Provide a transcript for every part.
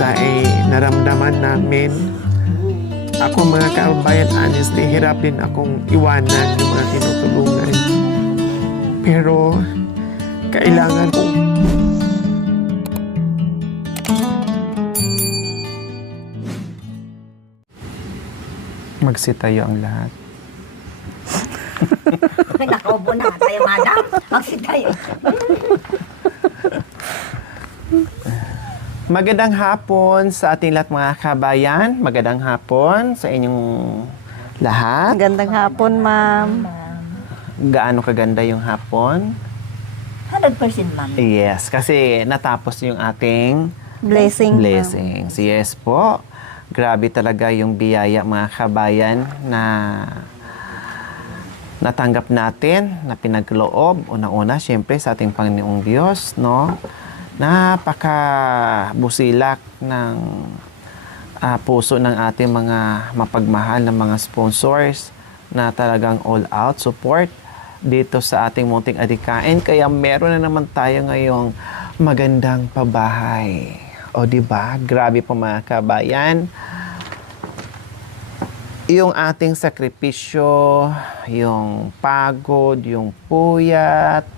pag-asa ay naramdaman namin. Ako mga kabayan, honestly, hirap din akong iwanan yung mga tinutulungan. Pero, kailangan kong magsitayo ang lahat. Nakaubo na tayo, madam. Magsitayo. Magandang hapon sa ating lahat mga kabayan. Magandang hapon sa inyong lahat. Magandang hapon, ma'am. Gaano kaganda yung hapon? 100% ma'am. Yes, kasi natapos yung ating Blessing. blessings. Yes po. Grabe talaga yung biyaya mga kabayan na natanggap natin, na pinagloob. Una-una, syempre, sa ating Panginoong Diyos, no? Napaka-busilak ng puso ng ating mga mapagmahal na mga sponsors na talagang all-out support dito sa ating munting adikain. Kaya meron na naman tayo ngayong magandang pabahay. O diba? Grabe po mga kabayan. Yung ating sakripisyo, yung pagod, yung puyat,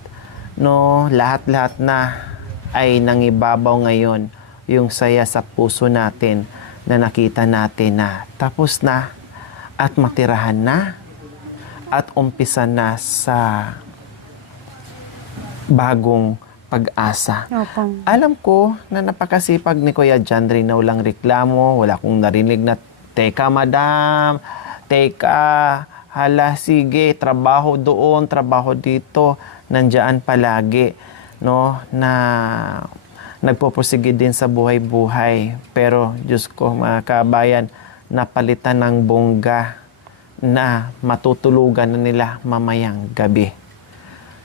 no, lahat-lahat na ay nangibabaw ngayon yung saya sa puso natin na nakita natin na tapos na at matirahan na at umpisa na sa bagong pag-asa. Opo. Alam ko na napakasipag ni Kuya John rin na walang reklamo, wala kong narinig na, teka madam, teka, hala sige, trabaho doon, trabaho dito, nandiyan palagi, no, na nagpupursige din sa buhay-buhay. Pero, Diyos ko, mga kabayan, napalitan ng bongga na matutulugan na nila mamayang gabi.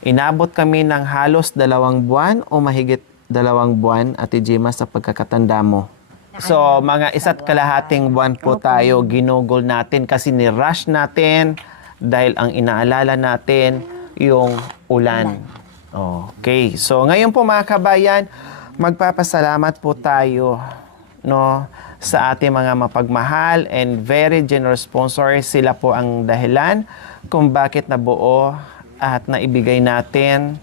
Inabot kami ng halos 2 buwan o mahigit 2 buwan, Ate Gemma, sa pagkakatanda mo. So, mga 1.5 buwan po tayo, ginugol natin kasi ni-rush natin dahil ang inaalala natin yung ulan. Okay. So, ngayon po mga kabayan, magpapasalamat po tayo, no, sa ating mga mapagmahal and very generous sponsors. Sila po ang dahilan kung bakit nabuo at naibigay natin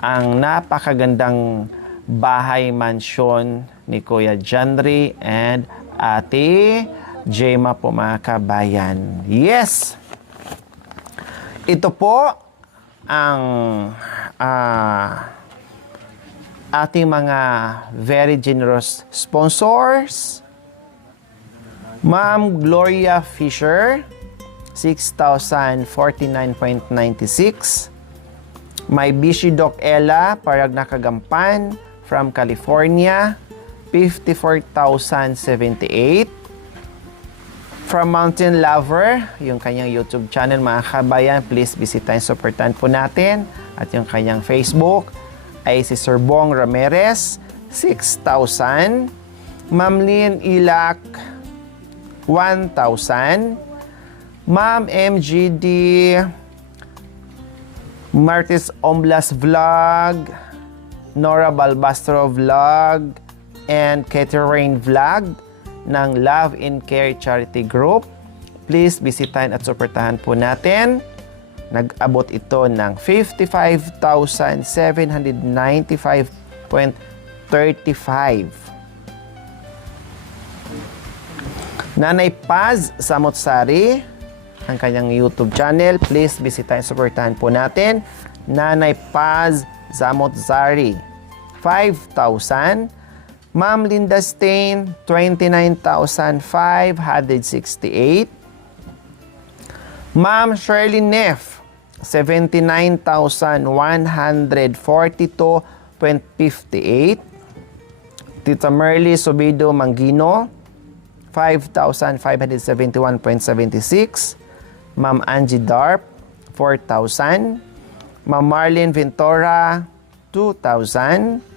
ang napakagandang bahay mansyon ni Kuya Jandri and Ate Gemma po mga kabayan. Yes! Ito po ang ating mga very generous sponsors. Ma'am Gloria Fisher, 6,049.96. May Bishi Doc Ella Parag Nakagampan from California, 54,078. From Mountain Lover, yung kanyang YouTube channel mga kabayan, please bisitahin, supportan po natin. At yung kanyang Facebook ay si Sir Bong Ramirez, 6,000. Ma'am Lynn Ilak, 1,000. Ma'am MGD Martis Omblas Vlog, Nora Balbastro Vlog, and Catherine Vlog ng Love and Care Charity Group. Please bisitahin at suportahan po natin. Nag-abot ito ng 55,795.35. Nanay Paz Samotsari, ang kanyang YouTube channel. Please bisitahin, suportahan po natin. Nanay Paz Samotsari, 5,000. Ma'am Linda Stain, 29,568. Ma'am Shirley Neff, 79,142.58. Tita Merly Subido Mangino, 5,571.76. Ma'am Angie Darp, 4,000. Ma'am Marlene Ventura, 2,000.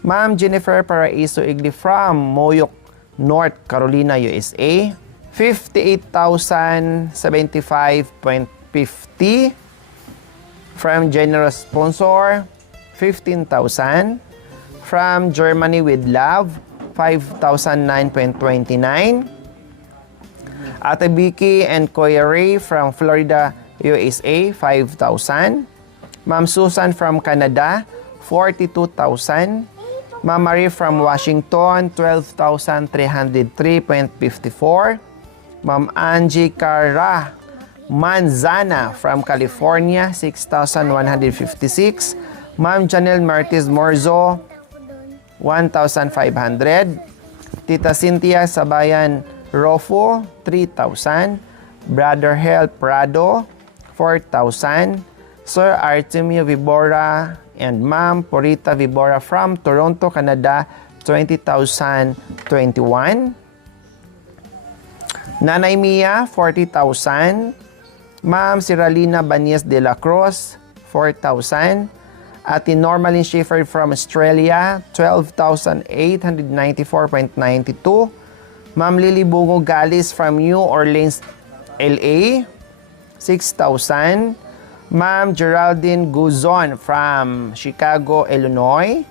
Ma'am Jennifer Paraiso Igli from Moyoc, North Carolina, USA, 58,075.50. From generous sponsor, 15,000. From Germany with Love, 5,009.29. Ate Vicky and Kuya Ray from Florida, USA, 5,000. Ma'am Susan from Canada, 42,000. Ma'am Marie from Washington, 12,303.54. Ma'am Angie Cara Manzana from California, 6,156. Ma'am Janelle Martis Morzo, 1,500. Tita Cynthia Sabayan Rofo, 3,000. Brother Hel Prado, 4,000. Sir Artemio Vibora and Ma'am Porita Vibora from Toronto, Canada, 20,021. Nanay Mia, 40,000. Ma'am Siralina Banyes de la Cruz, 4,000. Ate Normalin Schiffer from Australia, 12,894.92. Ma'am Lily Bungo Galis from New Orleans, LA, 6,000. Ma'am Geraldine Guzon from Chicago, Illinois,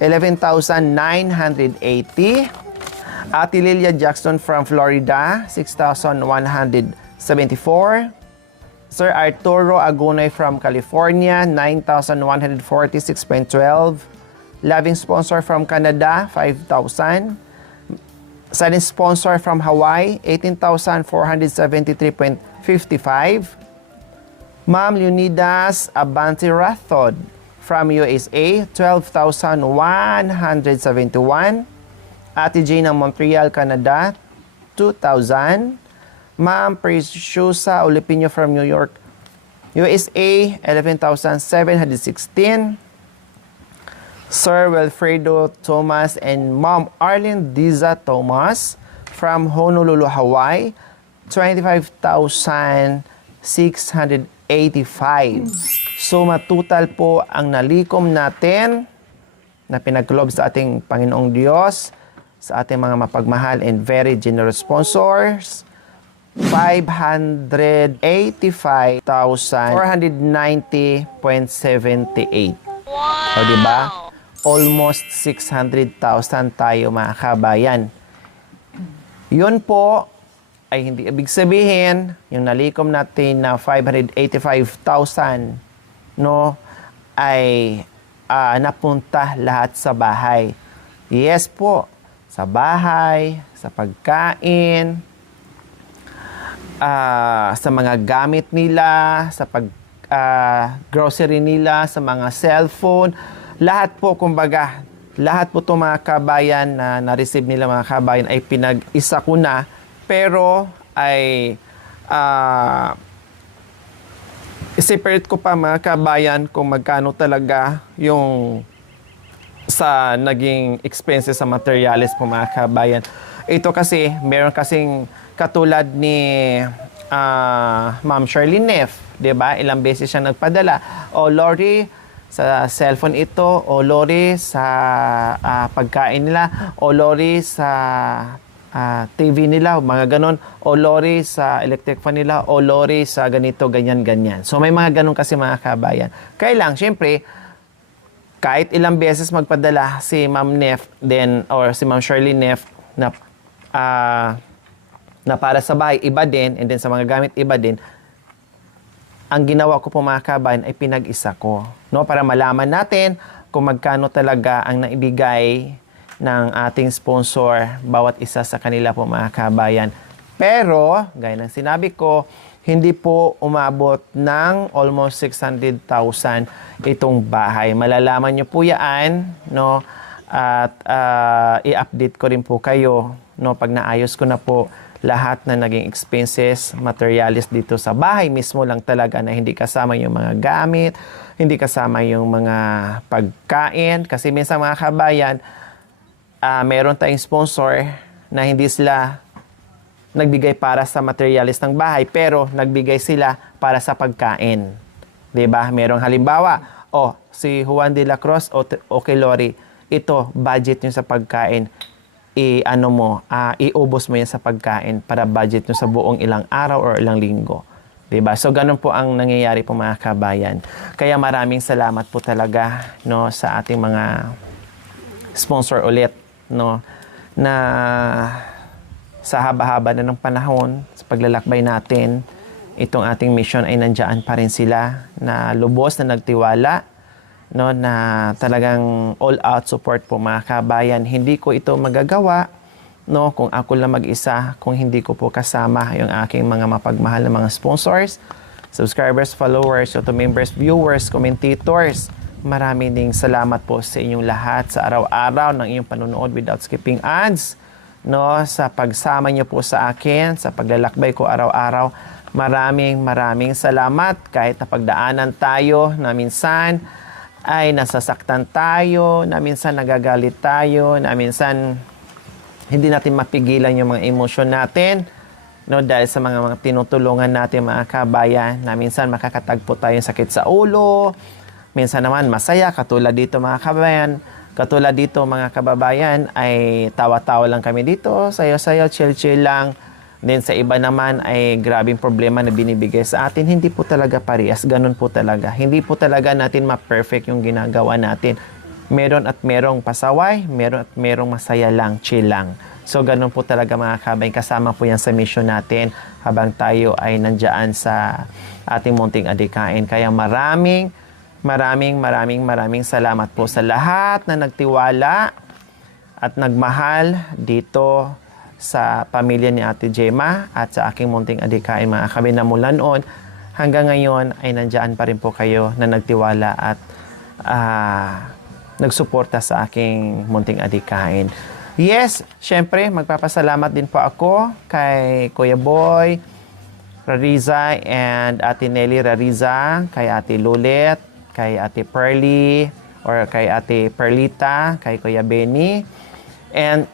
11,980. Ate Lilia Jackson from Florida, 6,174. Sir Arturo Agunay from California, 9,146.12. Loving sponsor from Canada, 5,000. Silent sponsor from Hawaii, 18,473.55. Ma'am Leonidas Abante Rathod from USA, 12,171. Ate Jane ng Montreal, Canada, 2,000. Ma'am Preciosa Olipino from New York, USA, 11,716. Sir Wilfredo Thomas and Ma'am Arlene Diza Thomas from Honolulu, Hawaii, 25,685. So matutal po ang nalikom natin na pinagkulob sa ating Panginoong Diyos, sa ating mga mapagmahal and very generous sponsors, 585,490.78. Wow! O diba? Almost 600,000 tayo mga kabayan. Yun po ay hindi ibig sabihin yung nalikom natin na 585,000 no ay napunta lahat sa bahay. Yes po, sa bahay, sa pagkain, sa mga gamit nila, sa grocery nila, sa mga cellphone, lahat po, kumbaga, lahat po itong mga kabayan na na-receive nila mga kabayan ay pinag-isa ko na, pero ay separate ko pa mga kabayan kung magkano talaga yung sa naging expenses sa materials po mga kabayan. Ito kasi, meron kasing katulad ni Ma'am Charlene Neff, 'di ba? Ilang beses siya nagpadala. O Lori, sa cellphone ito, o Lori sa pagkain nila, o Lori sa TV nila, mga ganon, o Lori sa electric fan nila, o Lori sa ganito, ganyan, ganyan. So may mga ganon kasi mga kabayan. Kaya lang, syempre, kahit ilang beses magpadala si Ma'am Neff then or si Ma'am Shirley Neff na para sa bahay, iba din, and then sa mga gamit, iba din, ang ginawa ko po mga kabayan ay pinag-isa ko, no? Para malaman natin kung magkano talaga ang naibigay ng ating sponsor, bawat isa sa kanila po mga kabayan. Pero, gaya ng sinabi ko, hindi po umabot ng almost 600,000 itong bahay. Malalaman nyo po yan, no? At i-update ko rin po kayo, no? Pag naayos ko na po lahat na naging expenses, materials dito sa bahay mismo lang talaga, na hindi kasama yung mga gamit, hindi kasama yung mga pagkain. Kasi minsan mga kabayan, meron tayong sponsor na hindi sila nagbigay para sa materials ng bahay, pero nagbigay sila para sa pagkain. 'Di ba? Merong halimbawa, si Juan de la Cruz o kay Lori, ito, budget nyo sa pagkain. Iubos mo yan sa pagkain para budget nyo sa buong ilang araw or ilang linggo. 'Di ba? So, ganun po ang nangyayari po mga kabayan. Kaya maraming salamat po talaga, no, sa ating mga sponsor ulit, no. na sa haba-haba na ng panahon, sa paglalakbay natin, itong ating mission ay nandiyan pa rin sila na lubos na nagtiwala, no, na talagang all-out support po mga kabayan. Hindi ko ito magagawa, no, kung ako lang mag-isa, kung hindi ko po kasama yung aking mga mapagmahal na mga sponsors, subscribers, followers, auto members, viewers, commentators. Maraming ding salamat po sa inyong lahat sa araw-araw ng inyong panonood without skipping ads, no, sa pagsama niyo po sa akin, sa paglalakbay ko araw-araw. Maraming salamat kahit napagdaanan tayo na minsan ay nasasaktan tayo, na minsan nagagalit tayo, na minsan hindi natin mapigilan yung mga emosyon natin, no, dahil sa mga tinutulungan natin mga kabayan, na minsan makakatagpo tayo ng sakit sa ulo, minsan naman masaya, katulad dito mga kabayan, katulad dito mga kababayan, ay tawa-tawa lang kami dito, sayo-sayo, chill-chill lang. Then sa iba naman ay grabing problema na binibigay sa atin. Hindi po talaga parehas, ganun po talaga. Hindi po talaga natin ma-perfect yung ginagawa natin. Meron at merong pasaway, meron at merong masaya lang, chill lang. So ganun po talaga mga kabayan, kasama po yan sa mission natin habang tayo ay nandiyan sa ating munting adikain. Kaya maraming salamat po sa lahat na nagtiwala at nagmahal dito sa pamilya ni Ate Gemma at sa aking munting adikain mga kabayan, na mula noon hanggang ngayon ay nandiyan pa rin po kayo na nagtiwala at nagsuporta sa aking munting adikain. Yes, syempre magpapasalamat din po ako kay Kuya Boy Rariza and Ate Nelly Rariza, kay Ate Lulet, kay Ate Pearly, or kay Ate Perlita, kay Kuya Benny, and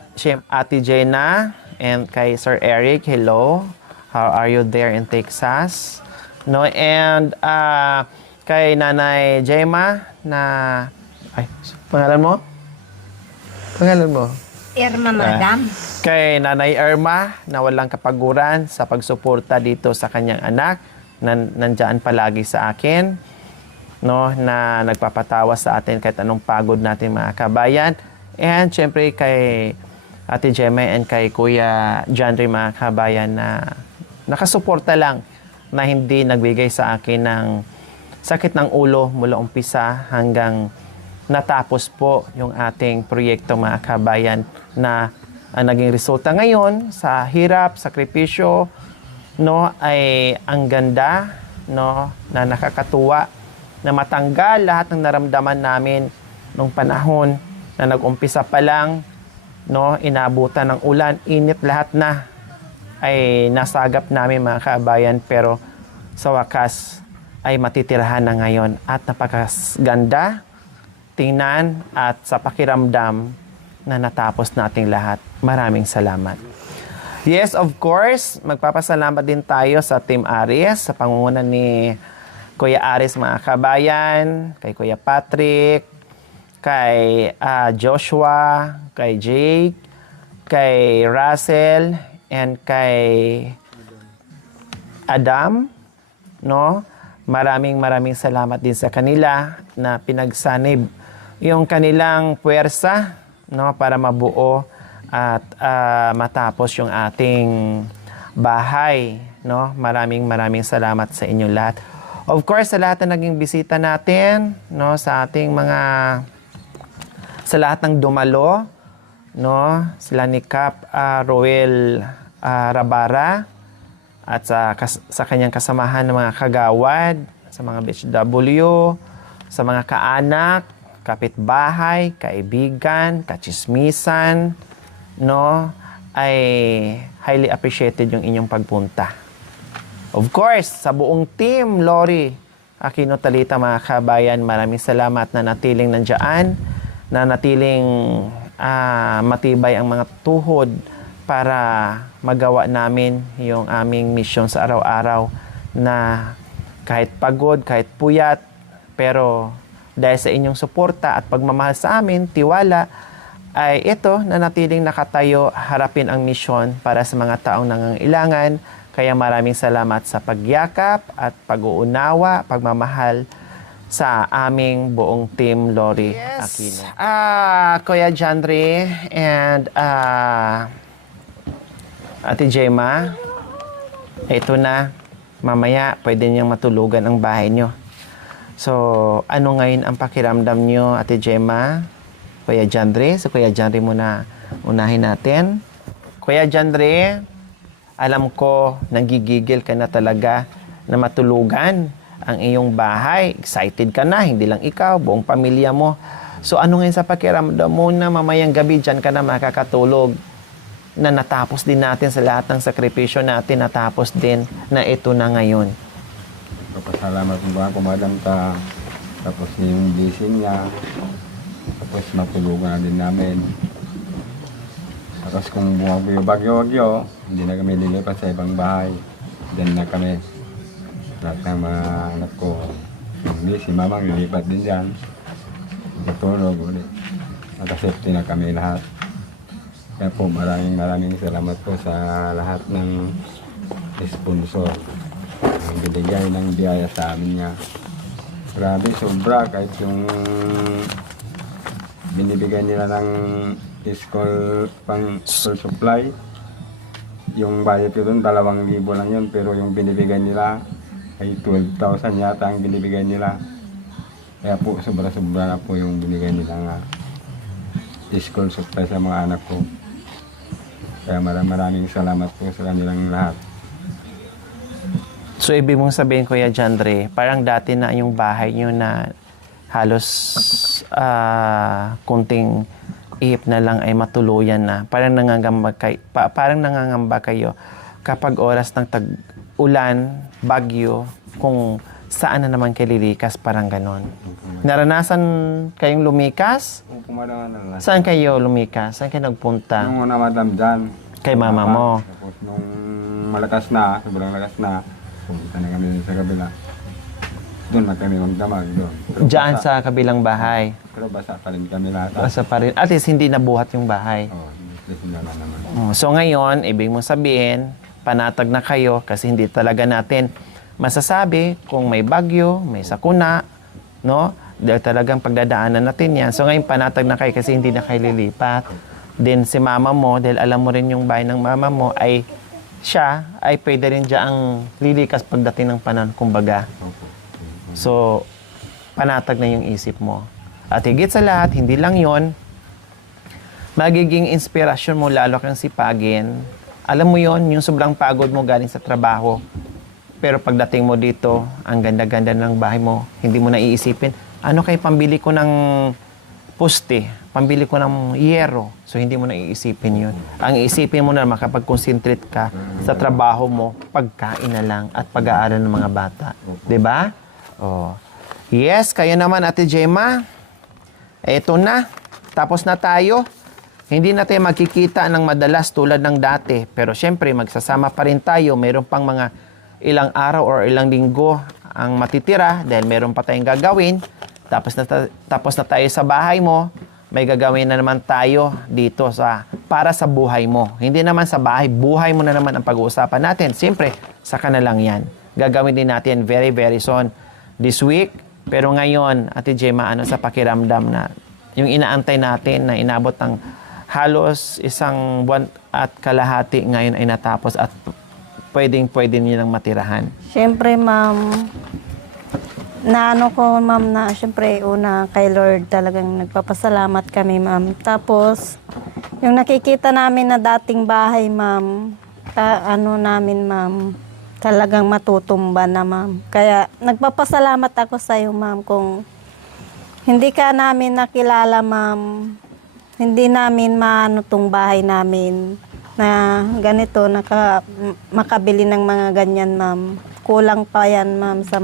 Ate Jenna, and kay Sir Eric. Hello, how are you there in Texas? No, and kay Nanay Gemma na, ay, pangalan mo? Irma, madam. Kay Nanay Irma na walang kapaguran sa pagsuporta dito sa kanyang anak, na nandyan palagi sa akin, no, na nagpapatawa sa atin kahit anong pagod natin mga kabayan. And syempre kay Ate Gemma and kay Kuya Janry mga kabayan na nakasuporta lang, na hindi nagbigay sa akin ng sakit ng ulo mula umpisa hanggang natapos po yung ating proyekto mga kabayan, na ang naging resulta ngayon sa hirap, sakripisyo, no, ay ang ganda, no, na nakakatuwa, na matanggal lahat ng naramdaman namin nung panahon na nag-umpisa pa lang, no, inabutan ng ulan, init, lahat na ay nasagap namin mga kabayan, pero sa wakas ay matitirahan na ngayon at napakaganda tingnan at sa pakiramdam na natapos nating lahat. Maraming salamat. Yes, of course, magpapasalamat din tayo sa Team Aris, sa pangunguna ni Kuya Aris mga kabayan, kay Kuya Patrick, kay Joshua, kay Jake, kay Russell, and kay Adam, no? Maraming salamat din sa kanila na pinagsanib yung kanilang puwersa, no, para mabuo at matapos yung ating bahay, no? Maraming salamat sa inyo lahat. Of course, sa lahat na naging bisita natin, no, sa ating sa lahat ng dumalo, no, sila ni Cap Roel Rabara at sa kanyang kasamahan ng mga kagawad, sa mga BHW, sa mga kaanak, kapitbahay, kaibigan, kachismisan, no, ay highly appreciated yung inyong pagpunta. Of course, sa buong team, Lori Aquino Talita mga kabayan, maraming salamat na natiling nandiyan, na natiling matibay ang mga tuhod para magawa namin yung aming mission sa araw-araw, na kahit pagod, kahit puyat, pero dahil sa inyong suporta at pagmamahal sa amin, tiwala, ay ito na natiling nakatayo harapin ang mission para sa mga taong nangangailangan. Kaya maraming salamat sa pagyakap at pag-uunawa, pagmamahal sa aming buong team Lori Aquino. Kuya Jandre and Ate Gemma, ito na. Mamaya, pwede niyang matulugan ang bahay niyo. So, ano ngayon ang pakiramdam niyo, Ate Gemma? Kuya Jandre? So, Kuya Jandre muna unahin natin. Kuya Jandre, alam ko, nanggigigil ka na talaga na matulugan ang iyong bahay. Excited ka na, hindi lang ikaw, buong pamilya mo. So, ano ngayon sa pakiramdam mo na mamayang gabi dyan ka na makakatulog? Na natapos din natin sa lahat ng sakripisyo natin, natapos din na ito na ngayon. Papasalamat mo ba, pumadam ka, tapos yung blessing niya, tapos matulungan na din namin. Tapos kung bagyo-bagyo, hindi na kami lilipat sa ibang bahay. Diyan na kami. Lahat ng mga anak ko, si mamang lilipat din dyan. Matulog ulit. Nakasafety na kami lahat. Kaya po maraming salamat po sa lahat ng sponsor. Ang binigay ng biyaya sa amin nga. Grabe, sobra. Kahit yung binibigay nila ng school supply, yung budget ko doon, 2,000 lang yun. Pero yung binibigay nila ay 12,000 yata ang binibigay nila. Kaya po, sobra-sobra na po yung binigay nila nga school supply sa mga anak ko. Kaya maraming salamat po sa kanilang lahat. So, ibig mong sabihin, Kuya Jandre, parang dati na yung bahay nyo na halos kunting ihip na lang ay matuluyan na. Parang nangangamba kayo kapag oras ng tag-ulan, bagyo, kung saan na naman kayo lilikas, parang ganon. Naranasan kayong lumikas? Pumadaan na. Saan kayo lumikas? Saan kayo nagpunta? Nung una madam dyan. Kay mama mo? Tapos nung malakas na, sobrang lakas na, pumunta na kami sa kabila. Doon na kami magdamag doon. Diyan sa kabilang bahay. Pero basa pa rin kami lahat. Basta pa rin. At least hindi nabuhat yung bahay. Oo, na naman. So ngayon, ibig mong sabihin, panatag na kayo kasi hindi talaga natin masasabi kung may bagyo, may sakuna, no? Dahil talagang pagdadaanan natin yan. So ngayon, panatag na kayo kasi hindi na kayo lilipat. Then si mama mo, dahil alam mo rin yung bahay ng mama mo, ay siya ay pwede rin diyang lilikas pagdating ng panahon, kumbaga. So, panatag na yung isip mo. At higit sa lahat, hindi lang yon, magiging inspirasyon mo, lalo kang sipagin. Alam mo yon, yung sobrang pagod mo galing sa trabaho. Pero pagdating mo dito, ang ganda-ganda ng bahay mo, hindi mo na iisipin, ano kay pambili ko ng poste, pambili ko ng yero. So, hindi mo na iisipin yun. Ang iisipin mo na makapag-concentrate ka sa trabaho mo, pagkain na lang at pag-aaral ng mga bata. 'Di ba? Oh. Yes, kaya naman, Ate Gemma. Eto na. Tapos na tayo. Hindi na tayo magkikita ng madalas tulad ng dati. Pero syempre, magsasama pa rin tayo. Mayroon pang mga ilang araw or ilang linggo ang matitira dahil mayroon pa tayong gagawin. Tapos na tayo sa bahay mo. May gagawin na naman tayo dito para sa buhay mo. Hindi naman sa bahay, buhay mo na naman ang pag-uusapan natin. Siyempre, saka na lang yan. Gagawin din natin very, very soon this week. Pero ngayon, Ate Gemma, ano sa pakiramdam na yung inaantay natin na inabot ng halos 1 buwan at kalahati ngayon ay natapos at pwede nilang matirahan? Siyempre, ma'am, na siyempre, una kay Lord talagang nagpapasalamat kami, ma'am. Tapos, yung nakikita namin na dating bahay, ma'am, ma'am, talagang matutumba na, ma'am. Kaya, nagpapasalamat ako sa iyo, ma'am, kung hindi ka namin nakilala, ma'am, hindi namin maano tong bahay namin na ganito, makabili ng mga ganyan, ma'am. Kulang pa yan, ma'am, sa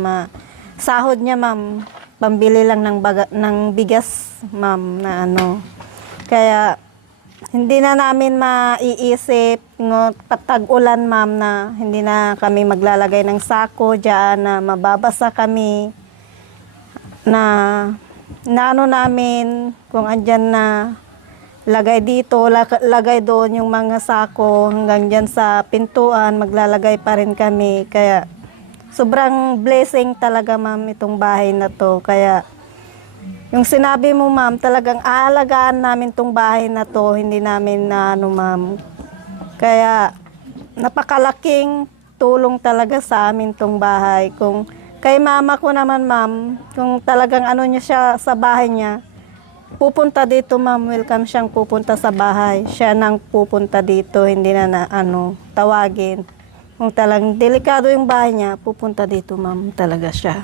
sahod niya, ma'am. Pambili lang ng bigas, ma'am, na ano. Kaya, hindi na namin maiisip, patag-ulan, ma'am, na hindi na kami maglalagay ng sako dyan, na mababasa kami, na ano namin, kung andyan na lagay dito, lagay doon yung mga sako, hanggang dyan sa pintuan, maglalagay pa rin kami. Kaya, sobrang blessing talaga ma'am itong bahay na to. Kaya yung sinabi mo ma'am, talagang aalagaan namin itong bahay na to, hindi namin na ano ma'am. Kaya napakalaking tulong talaga sa amin itong bahay. Kung kay mama ko naman ma'am, kung talagang ano niya siya sa bahay niya, pupunta dito ma'am, welcome siyang pupunta sa bahay. Siya nang pupunta dito, hindi na tawagin. Kung talagang delikado yung bahay niya, pupunta dito ma'am talaga siya.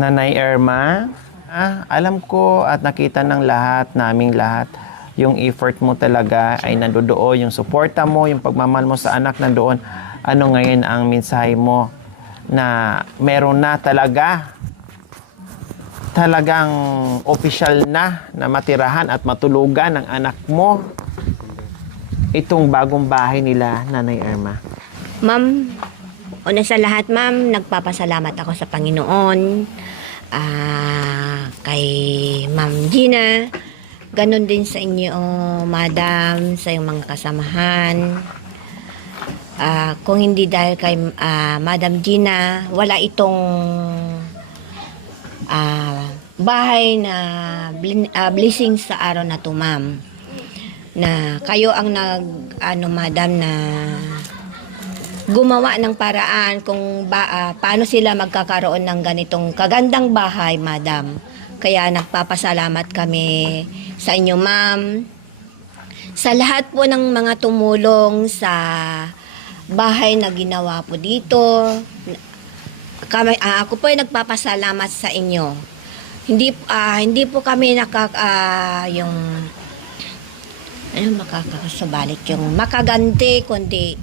Nanay Irma, alam ko at nakita ng naming lahat, yung effort mo talaga ay nandoon, yung suporta mo, yung pagmamahal mo sa anak nandoon. Ano ngayon ang mensahe mo na meron na talagang opisyal na matirahan at matulugan ng anak mo itong bagong bahay nila, Nanay Irma? Ma'am, una sa lahat, ma'am, nagpapasalamat ako sa Panginoon, kay Ma'am Gina, ganon din sa inyo, Madam, sa iyong mga kasamahan. Kung hindi dahil kay Madam Gina, wala itong bahay na blessing sa araw na to, ma'am. Na kayo ang madam, na gumawa ng paraan kung paano sila magkakaroon ng ganitong kagandang bahay, madam. Kaya nagpapasalamat kami sa inyo, ma'am. Sa lahat po ng mga tumulong sa bahay na ginawa po dito, ako po ay nagpapasalamat sa inyo. Hindi po kami makakasabalik yung makaganti, kundi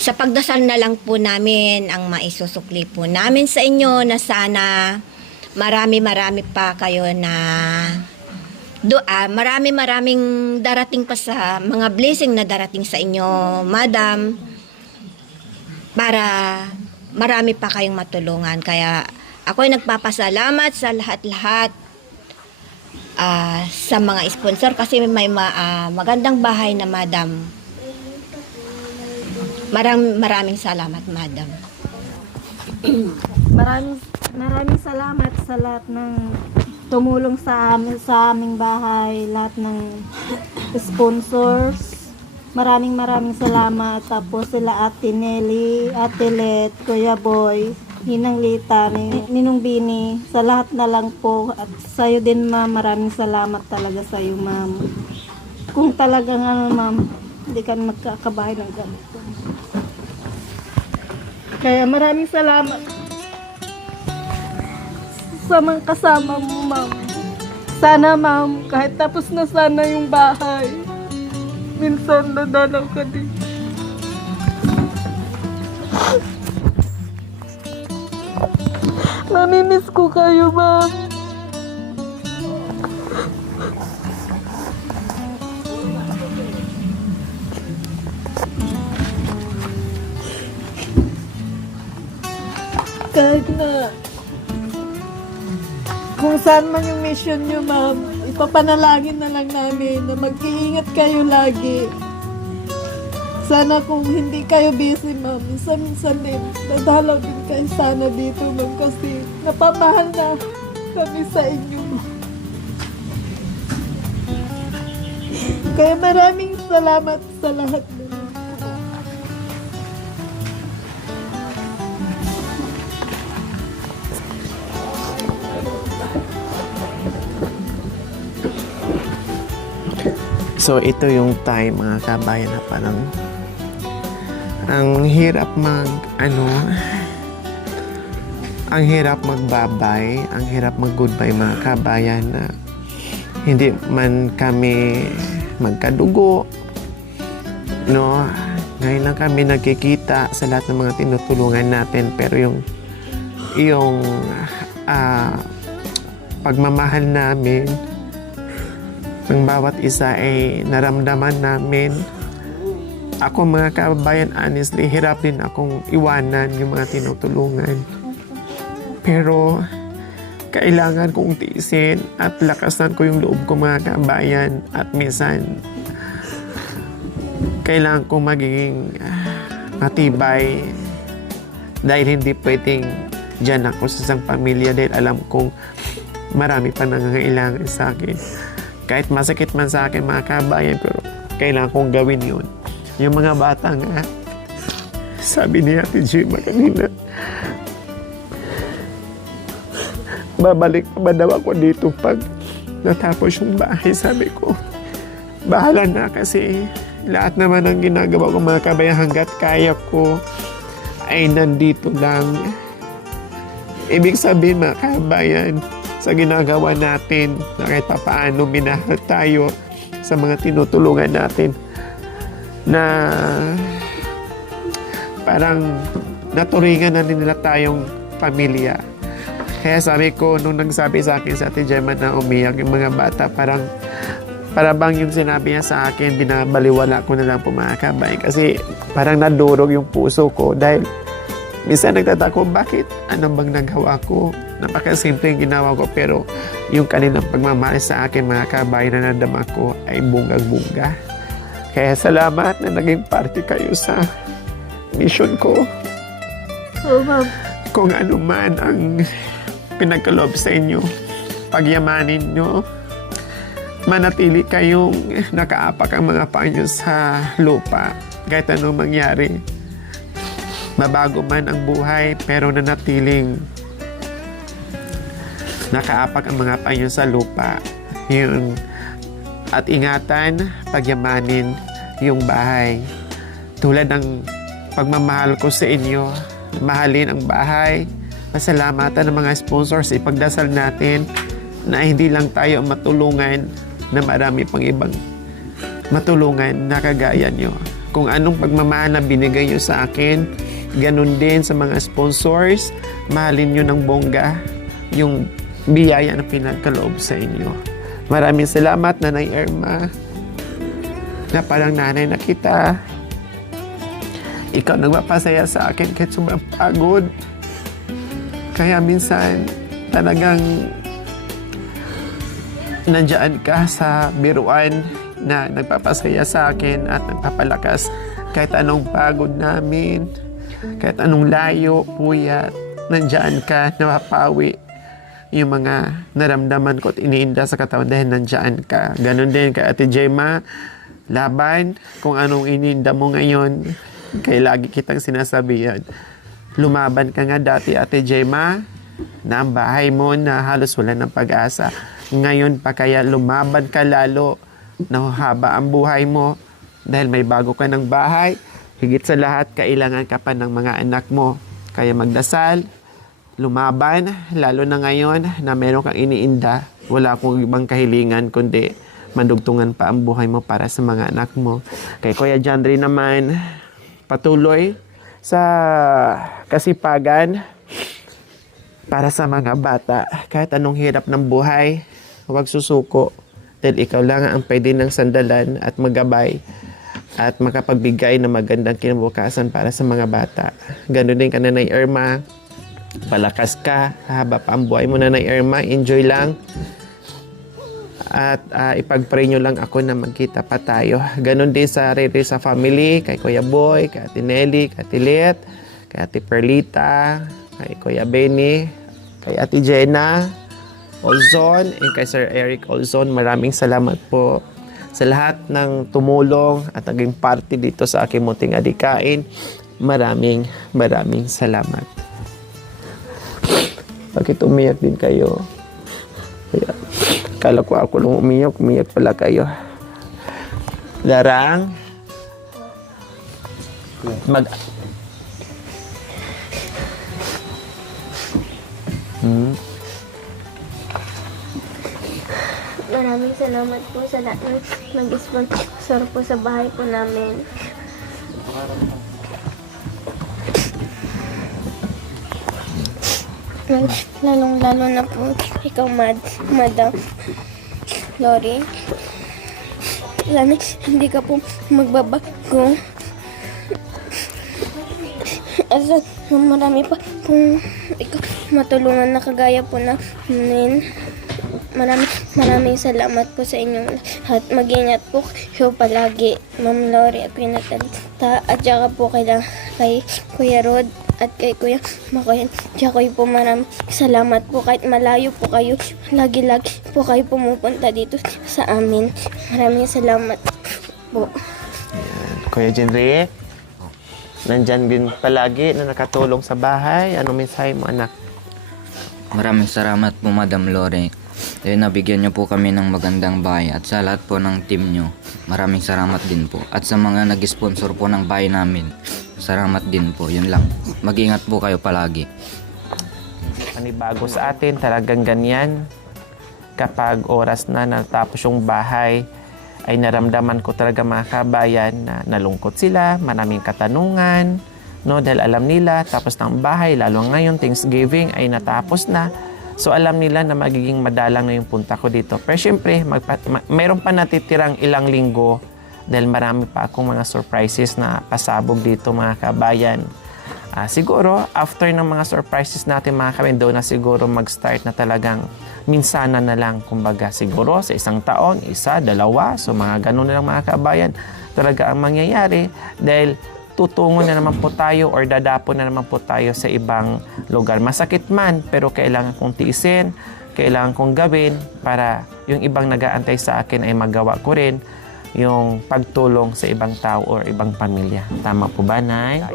sa pagdasal na lang po namin ang maisusukli po namin sa inyo, na sana marami pa kayo na maraming darating pa sa mga blessing na darating sa inyo, madam, para marami pa kayong matulungan. Kaya ako ay nagpapasalamat sa lahat-lahat, sa mga sponsor, kasi may magandang bahay na, madam. Maraming salamat, madam. Maraming salamat sa lahat ng tumulong sa aming bahay, lahat ng sponsors. Maraming salamat. Tapos sila Ate Nelly, Ate Let, Kuya Boy, Ninang Lita, Ninong Bini, sa lahat na lang po. At sa'yo din, ma'am, maraming salamat talaga sa'yo, ma'am. Kung talagang ma'am, hindi ka magkakabahay ng ganito. Kaya maraming salamat sa mga kasama mo, ma'am. Sana, ma'am, kahit tapos na sana yung bahay, minsan nadalaw ka din. Namimiss ko kayo, ma'am. Kahit na kung saan man yung mission nyo, ma'am, ipapanalangin na lang namin na mag-iingat kayo lagi. Sana kung hindi kayo busy, ma'am, minsan din, dadalaw din kayo sana dito, ma'am, kasi napamahal na kami sa inyo, ma'am. Kaya maraming salamat sa lahat, ma'am. So ito yung time, mga kabayan, na parang ang hirap ang hirap magbabay, ang hirap mag-goodbye, mga kabayan, na hindi man kami magkadugo, no? Ngayon lang kami nagkikita sa lahat ng mga tinutulungan natin, pero yung pagmamahal namin ng bawat isa ay naramdaman namin. Ako, mga kabayan, honestly, hirap din akong iwanan yung mga tinutulungan. Pero kailangan kong tiisin at lakasan ko yung loob ko, mga kabayan. At minsan, kailangan kong magiging matibay dahil hindi pwedeng dyan ako sa isang pamilya dahil alam kong marami pa nangangailangan sa akin. Kahit masakit man sa akin mga kabayan, pero kailangan kong gawin yun. Yung mga bata nga, sabi ni Ate Jima kanina, babalik pa ba daw ako dito pag natapos yung bahay? Sabi ko, bahala na kasi lahat naman ng ginagawa ko mga kabayan hanggat kaya ko ay nandito lang. Ibig sabihin mga kabayan, sa ginagawa natin na kahit papaano minahal tayo sa mga tinutulungan natin na parang naturingan na nila tayong pamilya. Kaya sabi ko, nung nagsabi sa akin sa Ate Gemma na umiyak yung mga bata, para bang yung sinabi niya sa akin, binabaliwala ko na lang po mga kabay. Kasi parang nadurog yung puso ko dahil minsan nagtatako, bakit? Ano bang nagawa ko? Napakasimple yung ginawa ko, pero yung kanilang pagmamahal sa akin mga kabay na nadama ko ay bunga-bunga. Kaya salamat na naging parte kayo sa mission ko. Oh, ma'am. Kung ano man ang pinagkaloob sa inyo, pagyamanin nyo, manatili kayong nakaapak ang mga paa nyo sa lupa kahit anong mangyari. Mabago man ang buhay, pero nanatiling nakaapak ang mga paa nyo sa lupa. Yun. At ingatan, pagyamanin yung bahay. Tulad ng pagmamahal ko sa inyo, mahalin ang bahay, pasalamatan ng mga sponsors, ipagdasal natin na hindi lang tayo matulungan, na marami pang ibang matulungan na kagaya nyo. Kung anong pagmamahal na binigay nyo sa akin, ganun din sa mga sponsors, mahalin nyo ng bongga yung biyaya na pinagkaloob sa inyo. Maraming salamat, Nanay Irma, na parang nanay na kita. Ikaw nagpapasaya sa akin kahit sobrang pagod. Kaya minsan talagang nandiyan ka sa biruan na nagpapasaya sa akin at nagpapalakas kahit anong pagod namin, kahit anong layo, puyat, nandiyan ka, napapawi yung mga naramdaman ko at iniinda sa katawan dahil nandiyan ka. Ganon din kay Ate Gemma, laban kung anong iniinda mo ngayon, kaya lagi kitang sinasabihan, lumaban ka nga dati Ate Gemma, na ang bahay mo na halos wala ng pag-asa. Ngayon pa kaya lumaban ka lalo, nahuhaba ang buhay mo dahil may bago ka ng bahay. Higit sa lahat, kailangan ka pa ng mga anak mo. Kaya magdasal, lumaban, lalo na ngayon na meron kang iniinda. Wala akong ibang kahilingan kundi mandugtungan pa ang buhay mo para sa mga anak mo. Kay Kuya Jandre naman, patuloy sa kasipagan para sa mga bata. Kahit anong hirap ng buhay, huwag susuko. Dahil ikaw lang ang pwede ng sandalan at magabay at makapagbigay ng magandang kinabukasan para sa mga bata. Ganon din ka, Nanay Irma. Palakas ka. Haba pa ang buhay mo, Nanay Irma. Enjoy lang. At ipag-pray nyo lang ako na magkita pa tayo. Ganon din sa Rere sa family, kay Kuya Boy, kay Ate Nelly, kay Ate Liet, kay Ate Perlita, kay Kuya Benny, kay Ate Jenna Olzon, and kay Sir Eric Olzon. Maraming salamat po sa lahat ng tumulong at naging parte dito sa aking munting adikain. Maraming salamat. Bakit umiyak din kayo? Kaya, kala ko ako lang umiyak pala kayo. Larang, Maraming salamat po sa lahat ng nag-sponsor po sa bahay po namin. Lalong-lalo na po ikaw, Madam Lori. Sana hindi ka po magbabago. At marami pa pong ikaw matulungan na kagaya po namin. Maraming salamat po sa inyong lahat. Mag-ingat po kayo palagi, Ma'am Lori at Queen Natalita. At saka po kailangan kay Kuya Rod at kay Kuya Makoy. Jacoy po, maraming salamat po. Kahit malayo po kayo, lagi-lagi po kayo pumupunta dito sa amin. Maraming salamat po. Kuya Jenrick, nandyan din palagi na nakatulong sa bahay. Ano mensahe mo, anak? Maraming salamat po, Madam Lore. Nabigyan niyo po kami ng magandang bahay at sa lahat po ng team niyo. Maraming salamat din po. At sa mga nag-sponsor po ng bahay namin, salamat din po. Yun lang. Mag-ingat po kayo palagi. Panibago sa atin, talagang ganyan. Kapag oras na natapos yung bahay, ay naramdaman ko talaga mga kabayan na nalungkot sila, maraming katanungan, no? Dahil alam nila, tapos ng bahay, lalo ngayon, Thanksgiving ay natapos na. So alam nila na magiging madalang na yung punta ko dito. Pero syempre, mayroon pa natitirang ilang linggo dahil marami pa akong mga surprises na pasabog dito mga kabayan. Siguro, after ng mga surprises natin mga kabayan, doon na siguro mag-start na talagang minsanan na lang. Kumbaga siguro sa isang taon, isa, dalawa. So mga ganun na lang mga kabayan talaga ang mangyayari dahil tutungo na naman po tayo or dadapo na naman po tayo sa ibang lugar. Masakit man, pero kailangan kong tiisin, kailangan kong gawin para yung ibang nag-aantay sa akin ay magawa ko rin yung pagtulong sa ibang tao or ibang pamilya. Tama po ba, Nay?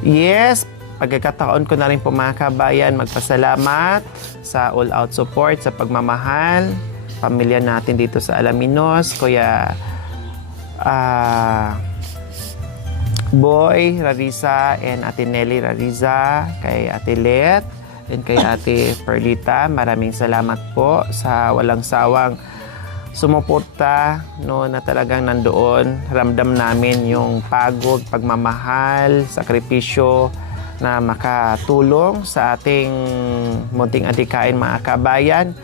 Yes, pagkakataon ko na rin po mga kabayan, magpasalamat sa all-out support, sa pagmamahal, pamilya natin dito sa Alaminos, Kuya Boy Rariza and Ate Nelly Rariza, kay Ate Let, and kay Ate Perlita. Maraming salamat po sa walang sawang sumuporta, no, na talagang nandoon. Ramdam namin yung pagod, pagmamahal, sakripisyo na makatulong sa ating munting adikain mga kabayan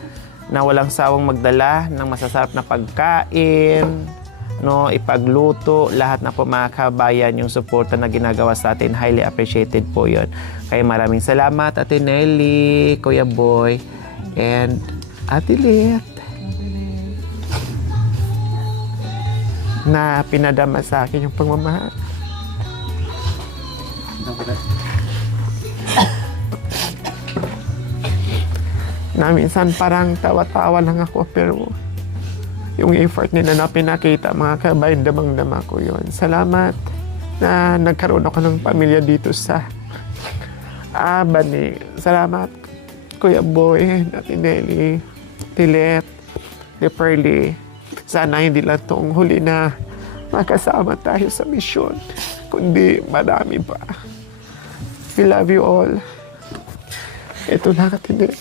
na walang sawang magdala ng masasarap na pagkain, no, ipagluto, lahat na po mga kabayan, yung suporta na ginagawa sa atin, highly appreciated po yun. Kaya maraming salamat Ate Nelly, Kuya Boy, and Ate Let na pinadama sa akin yung pagmamahal. Na minsan parang tawa-tawa lang ako pero yung effort nila na pinakita, mga kabayan, damang-dama ko yun. Salamat na nagkaroon ako ng pamilya dito sa Bani. Salamat, Kuya Boy, Ate Nelly, Tilet, Perly. Sana hindi lang itong huli na makasama tayo sa misyon, kundi marami pa. We love you all. Ito na, Ate Nelly.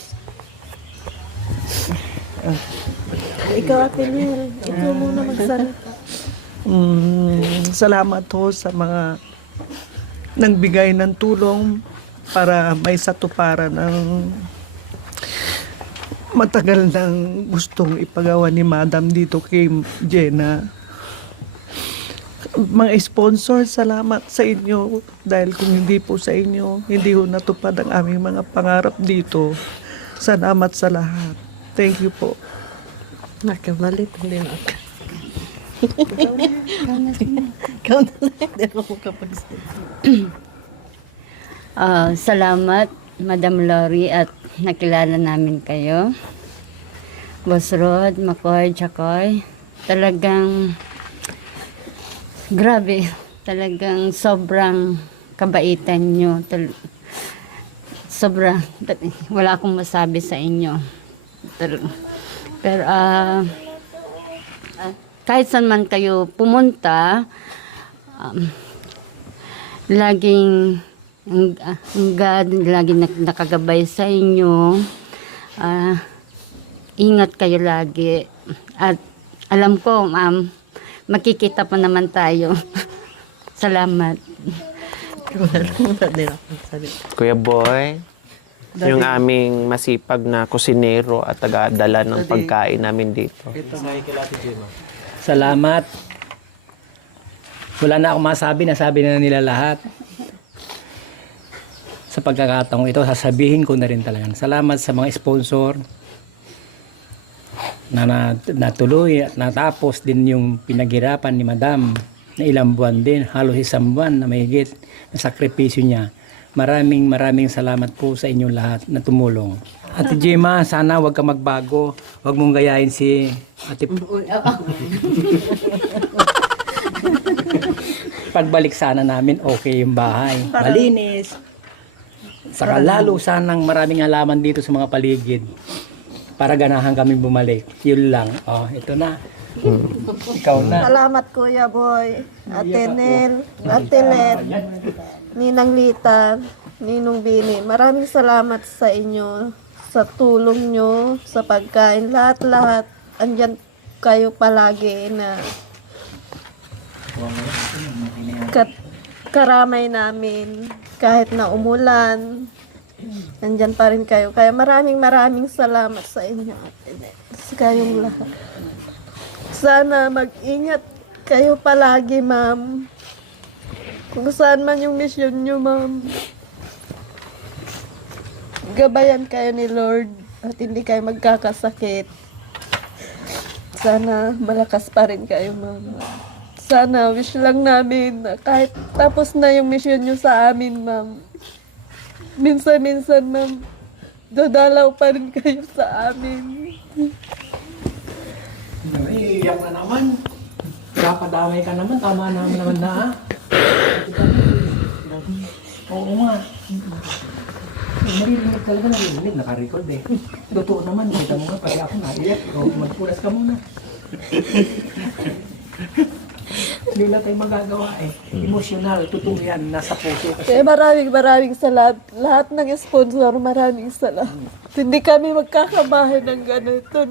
Ikaw, Ate Nel, ikaw muna magsalita. Salamat ho sa mga nangbigay ng tulong para may satuparan ng matagal nang gustong ipagawa ni Madam dito kay Jenna. Mga sponsor, salamat sa inyo dahil kung hindi po sa inyo, hindi ho natupad ang aming mga pangarap dito. Salamat sa lahat. Thank you po. Nakamalit din ako. Ikaw na lang. Hindi ako makapagsalita. Salamat, Madam Lori, at nakilala namin kayo. Boss Rod, Makoy, Chakoy. Talagang grabe. Talagang sobrang kabaitan nyo. Sobrang, wala akong masabi sa inyo. Pero kahit saan man kayo pumunta, laging ang God laging nakagabay sa inyo. Ingat kayo lagi. At alam ko, makikita pa naman tayo. Salamat. Kuya Boy, yung aming masipag na kusinero at taga-dala ng pagkain namin dito. Salamat. Wala na akong masabi, nasabi na nila lahat. Sa pagkakataong ito, sasabihin ko na rin talaga. Salamat sa mga sponsor na natuloy at natapos din yung pinaghirapan ni Madam na ilang buwan din, halos isang buwan na mahigit na sakripisyo niya. Maraming salamat po sa inyong lahat na tumulong. Ate Gemma, sana wag ka magbago. Wag mong gayahin si Ate Pagbalik sana namin, okay yung bahay. Malinis. Saka lalo sanang maraming halaman dito sa mga paligid. Para ganahan kami bumalik. Yun lang. Oh, ito na. Ikaw na. Salamat Kuya Boy, Ate Nel, Ate Let, Ninang Lita, Ninong Bini. Maraming salamat sa inyo, sa tulong nyo, sa pagkain, lahat-lahat. Andyan kayo palagi na karamay namin. Kahit na umulan, nandyan pa rin kayo. Kaya maraming salamat sa inyo, Ate Nel, sa kayong lahat. Sana mag-ingat kayo palagi, ma'am. Kung saan man yung mission nyo, ma'am. Gabayan kayo ni Lord at hindi kayo magkakasakit. Sana malakas pa rin kayo, ma'am. Sana wish lang namin na kahit tapos na yung mission nyo sa amin, ma'am. Minsan-minsan, ma'am, dadalaw pa rin kayo sa amin. Iiyak na naman. Kapadamay ka naman. Tama naman na. Oo nga. Maririnig talaga, naririnig. Naka-record eh. Totoo naman. Kita mo nga, pati ako naiyak. Magpunas ka muna. Hindi na tayo magagawa eh. Emotional. Totoo yan. Nasa puso. Kaya maraming salamat. Lahat ng sponsor, maraming salamat. Hindi kami magkakabahay ng ganito.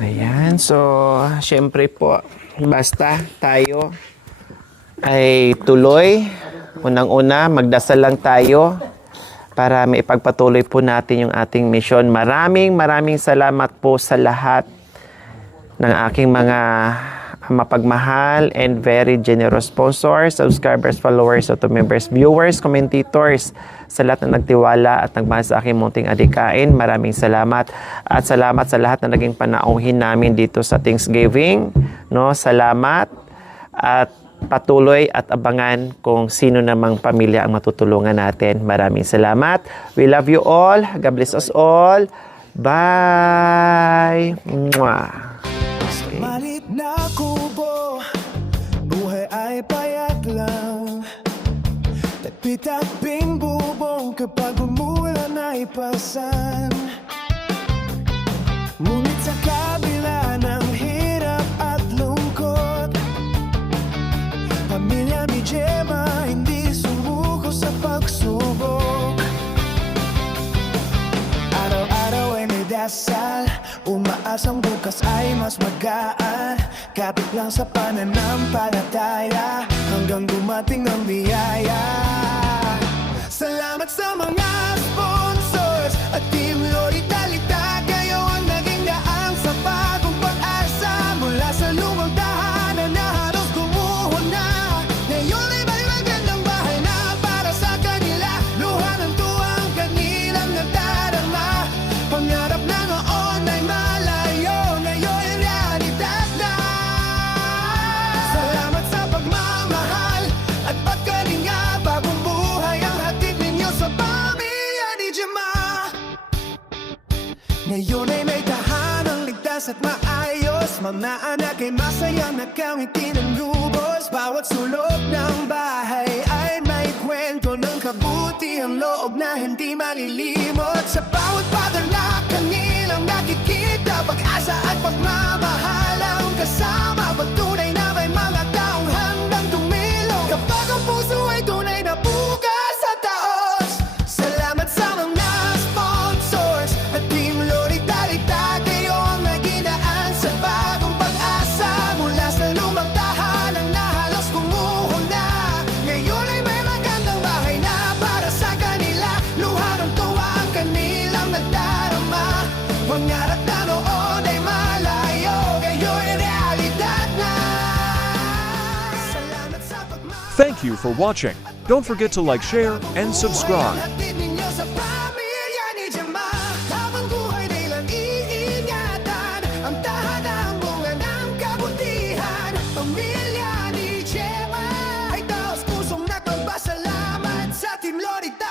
Ayan, so syempre po, basta tayo ay tuloy. Unang-una, magdasal lang tayo para maipagpatuloy po natin yung ating mission. Maraming salamat po sa lahat ng aking mga mapagmahal and very generous sponsors, subscribers, followers, auto members, viewers, commentators, sa lahat na nagtiwala at nagmahal sa aking munting adikain. Maraming salamat. At salamat sa lahat na naging panauhin namin dito sa Thanksgiving. No, salamat. At patuloy at abangan kung sino namang pamilya ang matutulungan natin. Maraming salamat. We love you all. God bless us all. Bye. Mwah. Malit na kubo, buhay ay payat lang. Tagpi-takping bubong kapag umulan ay pasan. Ngunit sa kabila ng hirap at lungkot, pamilya ni Gemma hindi sumuko sa pagsubok. Araw-araw ay may dasal, umaasang bukas ay mas magaan. Kapit lang sa pananampalataya, hanggang dumating ang biyaya. Salamat sa mga sponsors at Team Lorita Lita. Kayo ang naging daan sa bagong pag-asa. Mula sa lumang tahanan na halos gumuho na, ngayon ay may magandang bahay na para sa kanila. Luha ng tuwa ang kanilang nadarama. Pangarap na noon ay malayo, ngayon ay realidad na. Salamat sa pagmamahal at pagkalinga. Bagong buhay ang hatid ninyo sa pamilya ni Gemma. Ngayon ay may tahanang ligtas at maayos. Mga anak ay masayang nakangiti ng lubos. Bawat sulok ng bahay ay may kwento ng kabutihang loob na hindi malilimot. Sa bawat pader na kanilang nakikita, pag-asa at pagmamahal ang kasama. Pagtunay na may mga taong handang tumilong kapag ang puso ay tunay na bukas sa taos. Salamat sa mga sponsors at Team Lorita Lita. Kayo ang naginaan sa bagong pag-asa. Mula sa lumang tahanan na halos gumuho na, ngayon ay may magandang bahay na para sa kanila. Luha ng tuwa ang kanilang nadarama. Mangarap na noon ay malayo, ngayon ay realidad na. Salamat sa pagmamahal. Thank you for watching. Don't forget to like, share, and subscribe. Hatid ninyo sa pamilya ni Gemma. Lorita.